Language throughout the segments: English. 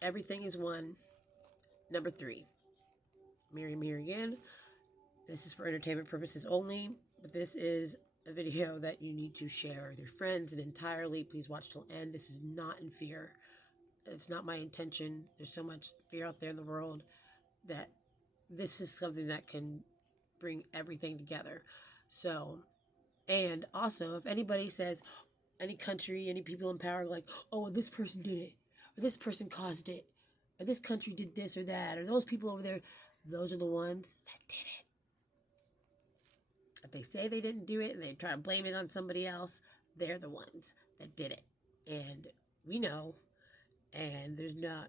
Everything is one. Number 3. I'm here again. This is for entertainment purposes only, but this is a video that you need to share with your friends, and entirely, please watch till end. This is not in fear. It's not my intention. There's so much fear out there in the world that this is something that can bring everything together. So, and also, if anybody says, any country, any people in power, like, oh, well, this person did it, or this person caused it, or this country did this or that, or those people over there, those are the ones that did it. If they say they didn't do it and they try to blame it on somebody else, they're the ones that did it. And we know, and there's not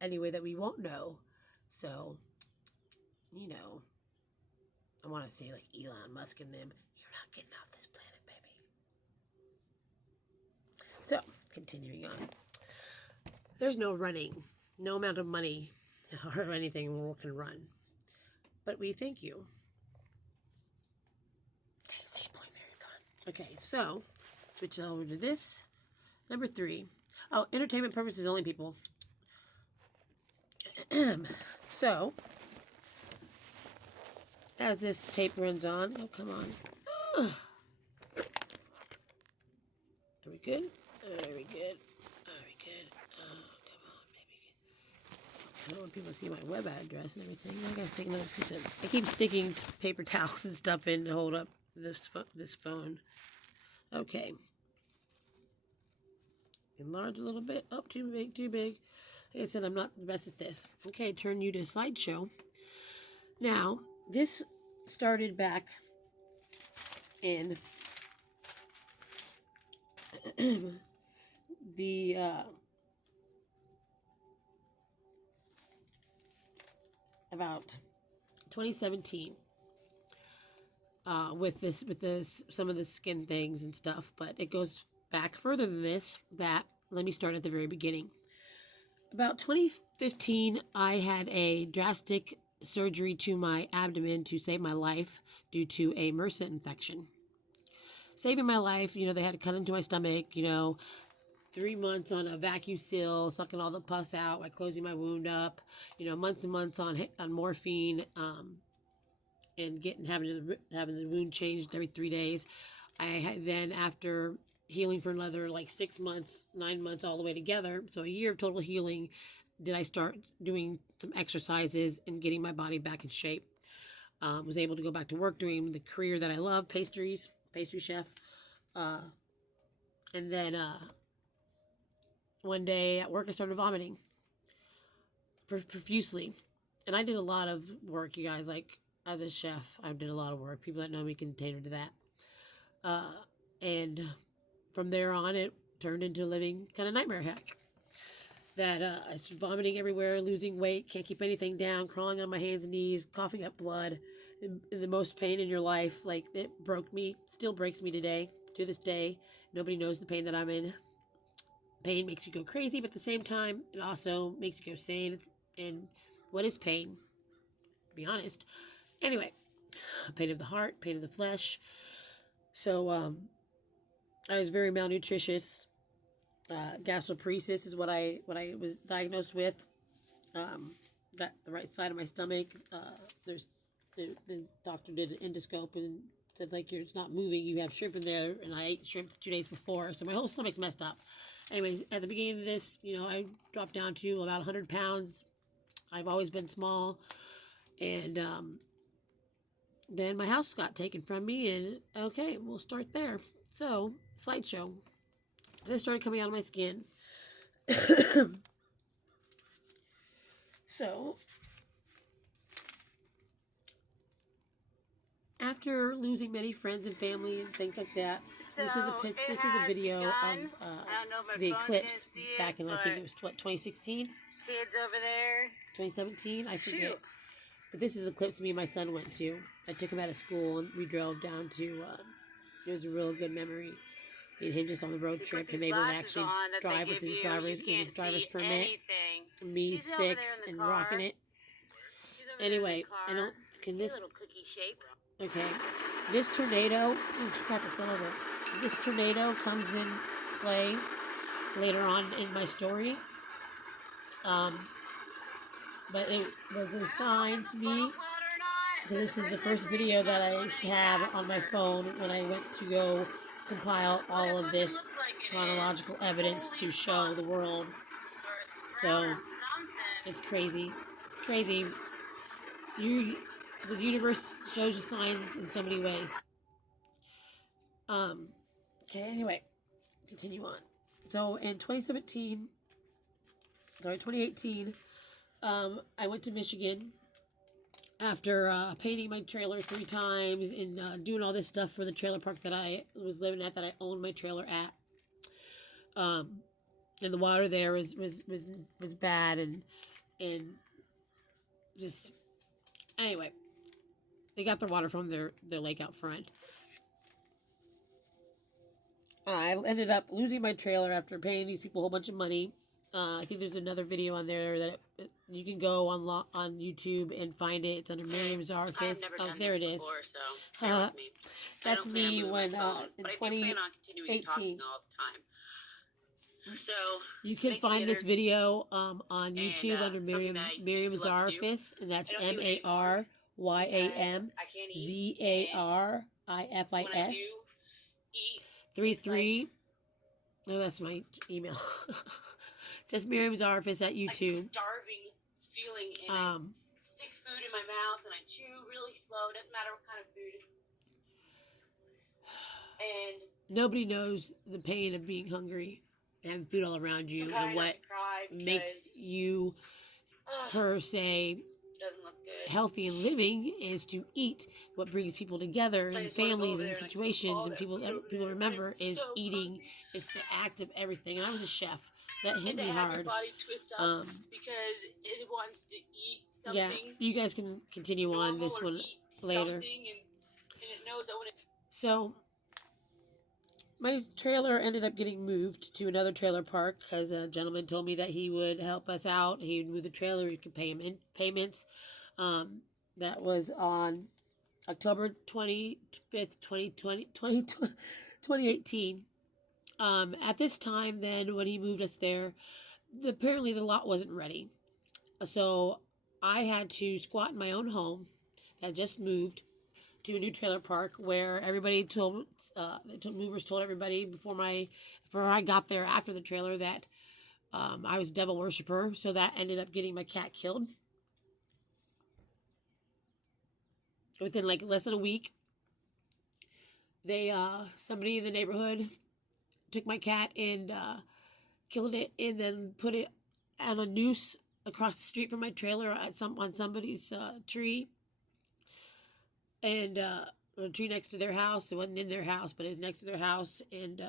any way that we won't know. So, I want to say like Elon Musk and them, you're not getting off this planet, baby. So, continuing on. There's no running, no amount of money or anything can run. But we thank you. Okay, say it, boy, Mary, come on. Okay, so, switch over to this. Number 3. Oh, entertainment purposes only, people. So, as this tape runs on, oh, come on. Are we good? Are we good? Are we good? Oh, come on, baby. I don't want people to see my web address and everything. I gotta stick another piece of... I keep sticking paper towels and stuff in to hold up this phone. Okay. Enlarge a little bit. Oh, too big, too big. Like I said, I'm not the best at this. Okay, turn you to slideshow. Now, this started back in the about 2017 with some of the skin things and stuff, but it goes back further than this. Let me start at the very beginning. About 2015, I had a drastic surgery to my abdomen to save my life due to a MRSA infection. Saving my life, they had to cut into my stomach, 3 months on a vacuum seal, sucking all the pus out, like closing my wound up, months and months on morphine, and having the wound changed every 3 days. I had then, after healing for another like 6 months, 9 months, all the way together, so a year of total healing, did I start doing some exercises and getting my body back in shape. Was able to go back to work doing the career that I love, pastry chef. And then one day at work, I started vomiting profusely. And I did a lot of work, you guys. Like, as a chef, I did a lot of work. People that know me can cater to that. And from there on, it turned into a living kind of nightmare hack. That I started vomiting everywhere, losing weight, can't keep anything down, crawling on my hands and knees, coughing up blood, in the most pain in your life. Like, it broke me, still breaks me today, to this day. Nobody knows the pain that I'm in. Pain makes you go crazy, but at the same time, it also makes you go sane. And what is pain? To be honest. Anyway, pain of the heart, pain of the flesh. So, I was very malnutritious. Gastroparesis is what I was diagnosed with. That the right side of my stomach. The doctor did an endoscope and said, like, it's not moving. You have shrimp in there, and I ate shrimp 2 days before, so my whole stomach's messed up. Anyway, at the beginning of this, I dropped down to about 100 pounds. I've always been small, and then my house got taken from me, and okay, we'll start there. So, slideshow. This started coming out of my skin. So, after losing many friends and family and things like that, this is a video of the eclipse back in, I think it was 2016? Kids over there. 2017? I forget. Shoot. But this is the eclipse me and my son went to. I took him out of school and we drove down to, it was a real good memory. Me and him just on the road trip, him able to actually drive with his driver's permit. Me sick and rocking it. Anyway, can this... Okay, this tornado, crap, it fell over. This tornado comes in play later on in my story. But it was a sign to me, because this is the first video that I have on my phone when I went to go compile all of this chronological evidence to show the world. So it's crazy. It's crazy. The universe shows you signs in so many ways. Okay, anyway, continue on. So in 2018, I went to Michigan after painting my trailer 3 times and doing all this stuff for the trailer park that I was living at, that I owned my trailer at. And the water there was bad, and just, anyway, they got their water from their lake out front. I ended up losing my trailer after paying these people a whole bunch of money. I think there's another video on there that you can go on YouTube and find it. It's under Miriam Zarfis. Oh, there it is. Before, so that's me when in 2018. So you can find this video on YouTube under Miriam Zarfis, and that's MARYAM ZARIFIS 33. No, that's my email. Just Miriam Zarfis at YouTube. Like starving feeling, and I stick food in my mouth and I chew really slow. Doesn't matter what kind of food. And nobody knows the pain of being hungry and having food all around you, and what makes you, per se, doesn't look good. Healthy and living is to eat. What brings people together and families and situations and people that people remember is eating. It's the act of everything. And I was a chef, so that hit me hard. Your body twist up because it wants to eat something. Yeah, you guys can continue on this one later. And it knows that when so my trailer ended up getting moved to another trailer park because a gentleman told me that he would help us out. He would move the trailer. We could pay him in payments. That was on October 25th, 2018. At this time, then, when he moved us there, apparently the lot wasn't ready. So I had to squat in my own home that just moved to a new trailer park, where everybody movers told everybody before I got there after the trailer that I was a devil worshiper. So that ended up getting my cat killed. Within like less than a week, somebody in the neighborhood took my cat and killed it, and then put it on a noose across the street from my trailer on somebody's tree. And a tree next to their house. It wasn't in their house, but it was next to their house. And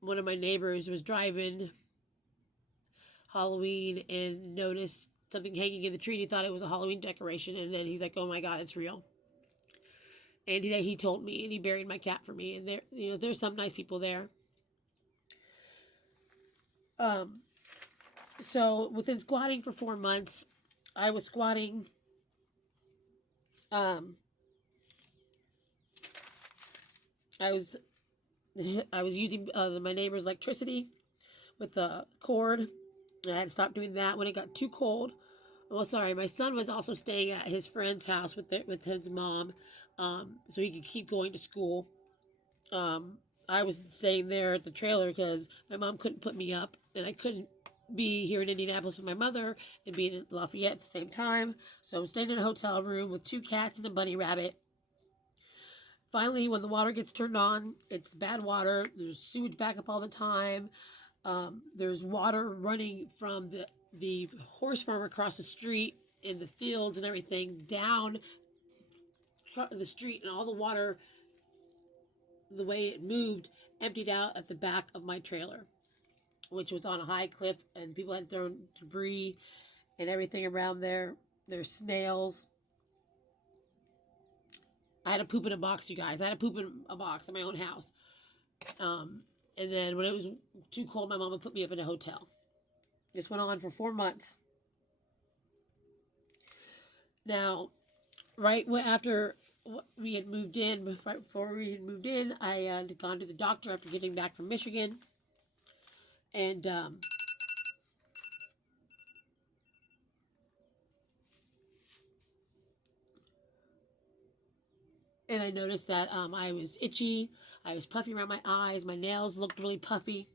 one of my neighbors was driving Halloween and noticed something hanging in the tree, and he thought it was a Halloween decoration. And then he's like, "Oh my God, it's real." And he told me, and he buried my cat for me. And there's some nice people there. So within squatting for 4 months, I was squatting. I was using my neighbor's electricity with the cord. I had to stop doing that when it got too cold. Well, sorry, my son was also staying at his friend's house with his mom, so he could keep going to school. I was staying there at the trailer because my mom couldn't put me up, and I couldn't be here in Indianapolis with my mother and be in Lafayette at the same time. So I'm staying in a hotel room with 2 cats and a bunny rabbit. Finally, when the water gets turned on, it's bad water. There's sewage backup all the time. There's water running from the horse farm across the street in the fields and everything down the street, and all the water, the way it moved, emptied out at the back of my trailer, which was on a high cliff, and people had thrown debris and everything around there. There's snails. I had to poop in a box, you guys. I had to poop in a box in my own house. And then when it was too cold, my mom would put me up in a hotel. This went on for 4 months. Now, right after we had moved in, right before we had moved in, I had gone to the doctor after getting back from Michigan. And And I noticed that I was itchy. I was puffy around my eyes. My nails looked really puffy.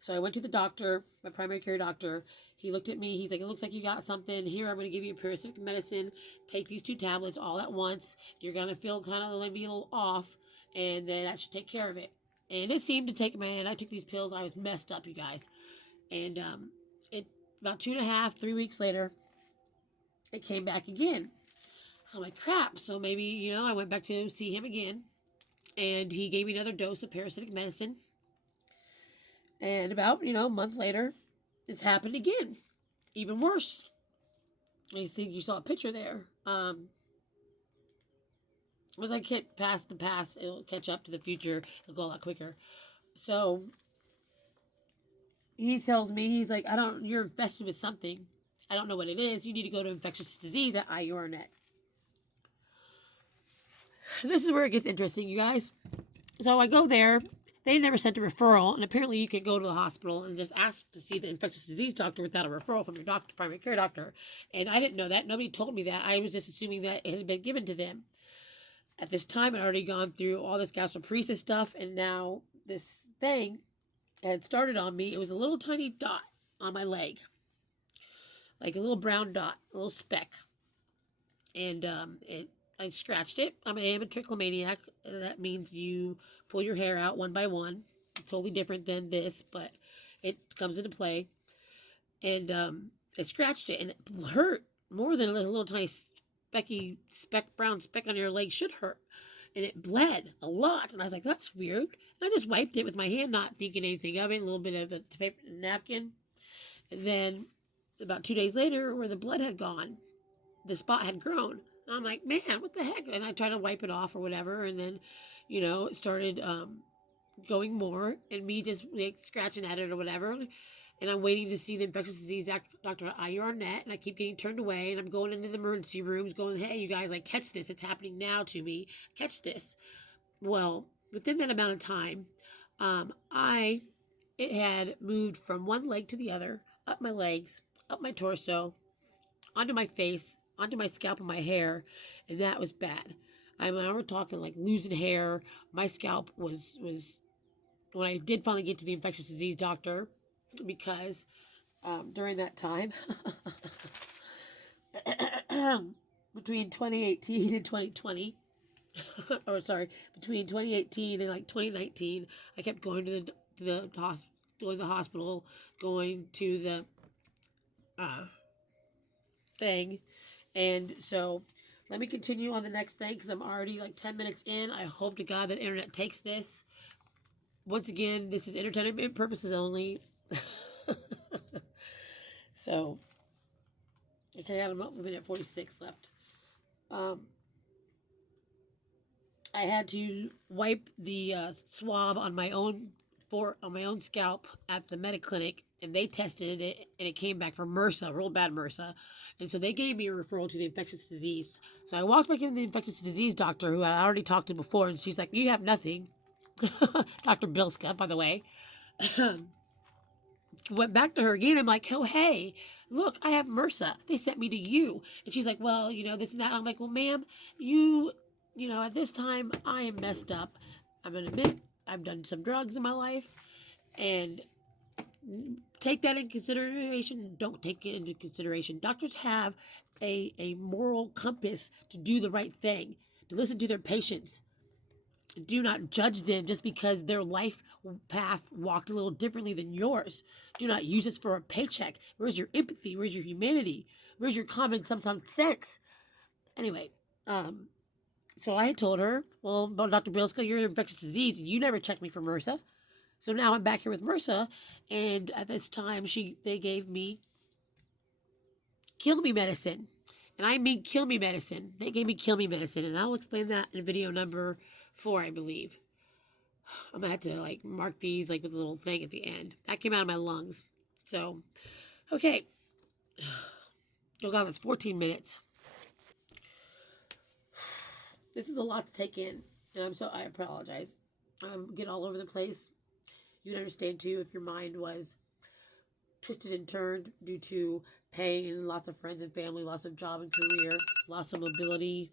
So I went to the doctor, my primary care doctor. He looked at me. He's like, it looks like you got something. Here, I'm going to give you a parasitic medicine. Take these 2 tablets all at once. You're going to feel kind of maybe a little off, and then that should take care of it. And it seemed to take, man, I took these pills. I was messed up, you guys. And it about 2.5, 3 weeks later, it came back again. So I'm like, crap. So maybe, I went back to see him again. And he gave me another dose of parasitic medicine. And about, a month later, it's happened again. Even worse. I think you saw a picture there. As I get past the past, it'll catch up to the future. It'll go a lot quicker. So he tells me, he's like, you're infested with something. I don't know what it is. You need to go to infectious disease at IURNet. This is where it gets interesting, you guys. So I go there. They never sent a referral, and apparently you can go to the hospital and just ask to see the infectious disease doctor without a referral from your doctor, primary care doctor. And I didn't know that. Nobody told me that. I was just assuming that it had been given to them. At this time, I'd already gone through all this gastroparesis stuff, and now this thing had started on me. It was a little tiny dot on my leg, like a little brown dot, a little speck. And I scratched it. I am a trichomaniac. That means you pull your hair out one by one. It's totally different than this, but it comes into play. And I scratched it, and it hurt more than a little tiny brown speck on your leg should hurt. And it bled a lot. And I was like, that's weird. And I just wiped it with my hand, not thinking anything of it. A little bit of a paper napkin. And then about 2 days later, where the blood had gone, the spot had grown. And I'm like, man, what the heck? And I tried to wipe it off or whatever. And then, it started going more. And me just scratching at it or whatever. And I'm waiting to see the infectious disease doctor at IURNet. And I keep getting turned away. And I'm going into the emergency rooms going, hey, you guys, catch this. It's happening now to me. Catch this. Well, within that amount of time, it had moved from one leg to the other, up my legs, up my torso, onto my face, onto my scalp and my hair, and that was bad. We're talking losing hair. My scalp was when I did finally get to the infectious disease doctor, because during that time, between 2018 and 2020, or sorry, between 2018 and 2019, I kept going to the hospital, going to the thing. And so let me continue on the next thing, because I'm already 10 minutes in. I hope to God that the internet takes this. Once again, this is entertainment purposes only. So, okay, I have a minute 46 left. I had to wipe the swab on my own scalp at the Mediclinic, and they tested it, and it came back for MRSA, real bad MRSA. And so they gave me a referral to the infectious disease. So I walked back into the infectious disease doctor, who I already talked to before, and she's like, you have nothing. Dr. Bilska, by the way. Went back to her again. I'm like, oh, hey, look, I have MRSA. They sent me to you. And she's like, well, this and that. I'm like, well, ma'am, at this time, I am messed up. I'm going to admit I've done some drugs in my life, and take that in consideration. Don't take it into consideration. Doctors have a moral compass to do the right thing, to listen to their patients. Do not judge them just because their life path walked a little differently than yours. Do not use this for a paycheck. Where's your empathy? Where's your humanity? Where's your common sometimes sense? Anyway, so I told her, well, Dr. Bilska, you're infectious disease, and you never checked me for MRSA. So now I'm back here with MRSA, and at this time, they gave me kill me medicine. And I mean kill me medicine. They gave me kill me medicine, and I'll explain that in video number 4, I believe. I'm going to have to mark these with a little thing at the end. That came out of my lungs. So, okay. Oh God, that's 14 minutes. This is a lot to take in, and I apologize. I'm getting all over the place. You'd understand too if your mind was twisted and turned due to pain, lots of friends and family, loss of job and career, loss of mobility,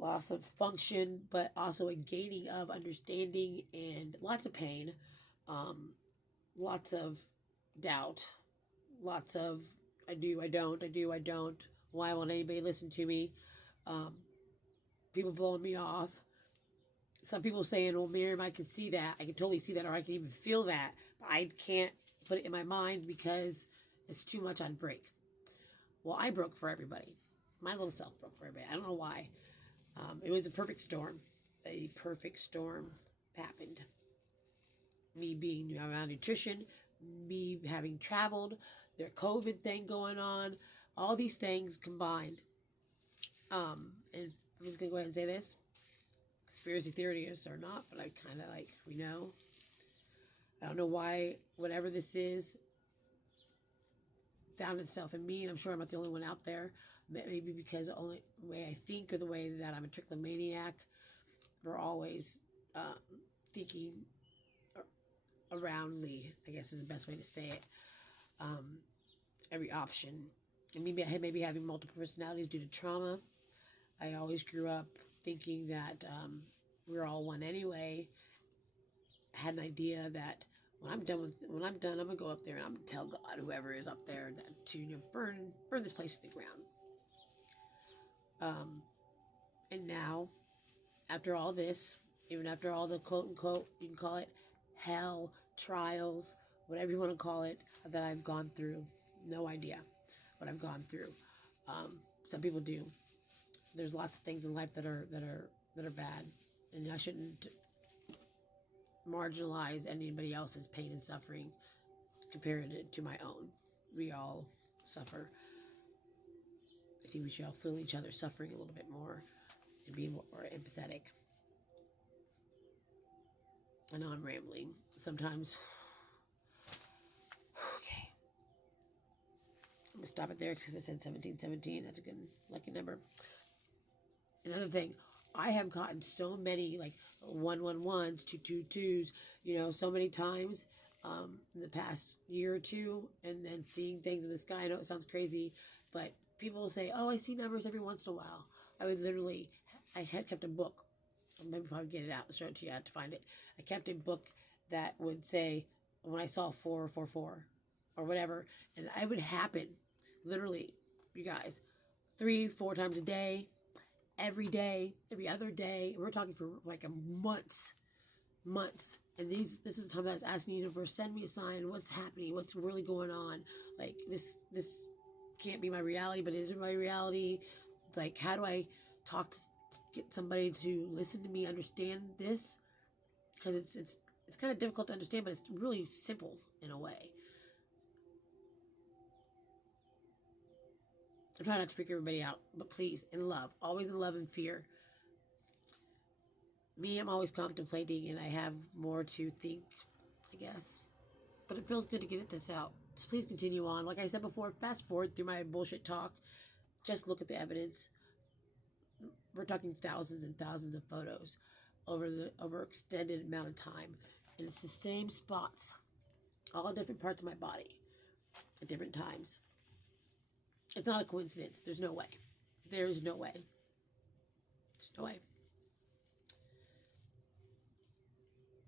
loss of function, but also a gaining of understanding and lots of pain, um, lots of doubt, lots of I do, I don't, I do, I don't. Why won't anybody listen to me? Um, People blowing me off. Some people saying, "Well, Miriam, I can see that. I can totally see that, or I can even feel that, but I can't put it in my mind because it's too much. I'd break." Well, I broke for everybody. My little self broke for everybody. I don't know why. It was a perfect storm. A perfect storm happened. Me being around nutrition, me having traveled, their COVID thing going on, all these things combined. And I'm just gonna go ahead and say this: conspiracy theories or not, but I kind of like we know. I don't know why whatever this is found itself in me, and I'm sure I'm not the only one out there. Maybe because the only way I think or the way that I'm a trichomaniac, we're always thinking aroundly, I guess is the best way to say it. Every option. And maybe having multiple personalities due to trauma. I always grew up thinking that we're all one anyway. I had an idea that when I'm done, I'm gonna go up there and I'm gonna tell God, whoever is up there, that to burn this place to the ground. And now, after all this, even after all the quote unquote, you can call it hell, trials, whatever you want to call it, that I've gone through, no idea what I've gone through. Some people do. There's lots of things in life that are bad, and I shouldn't marginalize anybody else's pain and suffering comparing it to my own. We all suffer. I think we should all feel each other's suffering a little bit more and be more empathetic. I know I'm rambling sometimes. Okay. I'm going to stop it there because it said 1717. That's a good, lucky number. Another thing, I have gotten so many, like, 111s, 222s, so many times in the past year or two, and then seeing things in the sky. I know it sounds crazy, but people will say, "Oh, I see numbers every once in a while." I had kept a book. I'll maybe probably get it out and show it to you. I had to find it. I kept a book that would say when I saw 444 or whatever, and it would happen, literally, you guys, 3-4 times a day, every day, every other day. We're talking for like months. And this is the time that I was asking the universe, send me a sign. What's happening? What's really going on? Like this can't be my reality, but it is my reality. Like, how do I talk to get somebody to listen to me, understand this? Because it's kind of difficult to understand, but it's really simple in a way. I'm trying not to freak everybody out, but please, in love, always in love and fear. Me, I'm always contemplating, and I have more to think, I guess. But it feels good to get this out. So please continue on. Like I said before, fast forward through my bullshit talk. Just look at the evidence. We're talking thousands and thousands of photos over extended amount of time, and it's the same spots, all different parts of my body, at different times. It's not a coincidence. There's no way. There is no way. There's no way.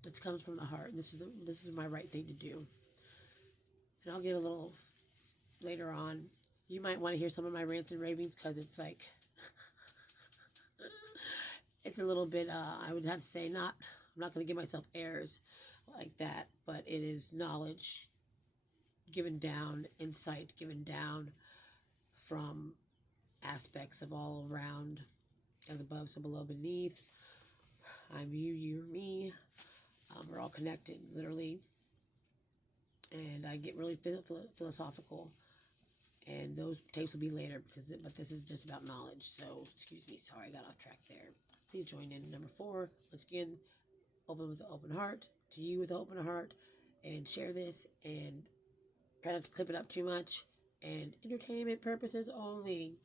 It comes from the heart. And this is my right thing to do. And I'll get a little later on. You might want to hear some of my rants and ravings because it's like it's a little bit. I would have to say I'm not going to give myself airs like that, but it is knowledge given down, insight given down from aspects of all around, as above, so below, beneath. I'm you, you're me. We're all connected, literally. And I get really philosophical. And those tapes will be later, but this is just about knowledge. So, excuse me, sorry, I got off track there. Please join in. Number 4, once again, open with an open heart, to you with an open heart, and share this, and try not to clip it up too much, and entertainment purposes only.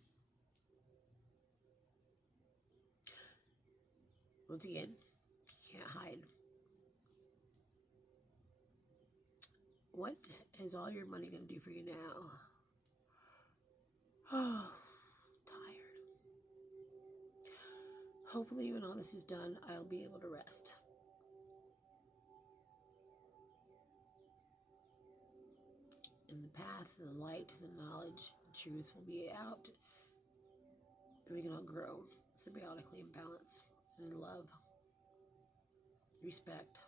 Once again, can't hide. What is all your money going to do for you now? Oh, tired. hopefully when all this is done, I'll be able to rest. And the path, the light, the knowledge, the truth will be out. And we can all grow symbiotically in balance and in love, respect.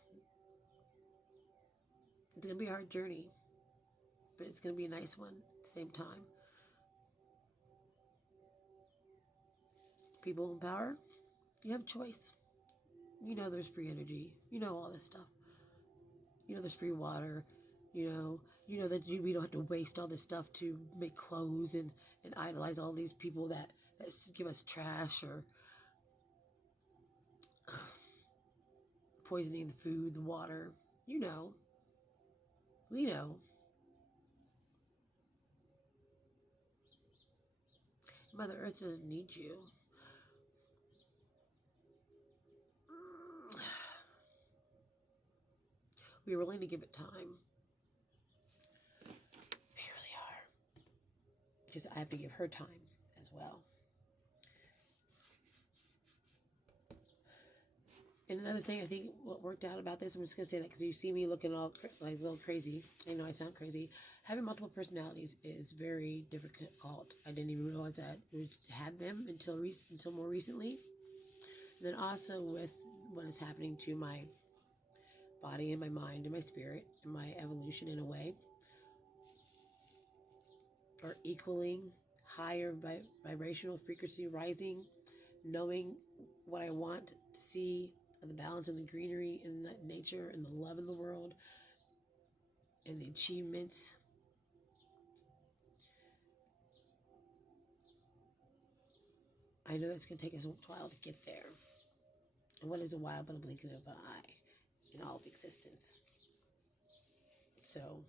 It's going to be a hard journey, but it's going to be a nice one at the same time. People in power, you have choice. You know there's free energy. You know all this stuff. You know there's free water. You know that we don't have to waste all this stuff to make clothes and idolize all these people that give us trash or poisoning the food, the water. You know. We know. Mother Earth doesn't need you. We're willing to give it time. We really are. Because I have to give her time as well. And another thing, I think what worked out about this, I'm just going to say that because you see me looking all like a little crazy. I know I sound crazy. Having multiple personalities is very difficult. I didn't even realize that I had them until more recently. And then also with what is happening to my body and my mind and my spirit and my evolution in a way are equaling higher vibrational frequency rising, knowing what I want to see, the balance and the greenery in nature and the love in the world and the achievements. I know that's going to take us a while to get there. And what is a while but a blinking of an eye in all of existence? So,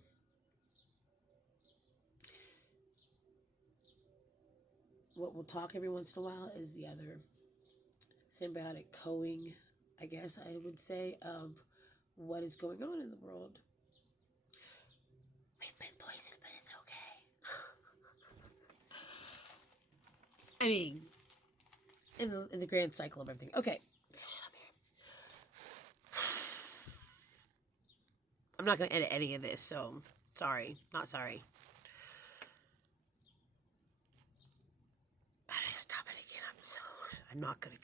what we'll talk every once in a while is the other symbiotic coing, I guess I would say, of what is going on in the world. We've been poisoned, but it's okay. I mean, in the grand cycle of everything. Okay, shut up here. I'm not going to edit any of this, so sorry. Not sorry. I didn't stop it again. I'm not going to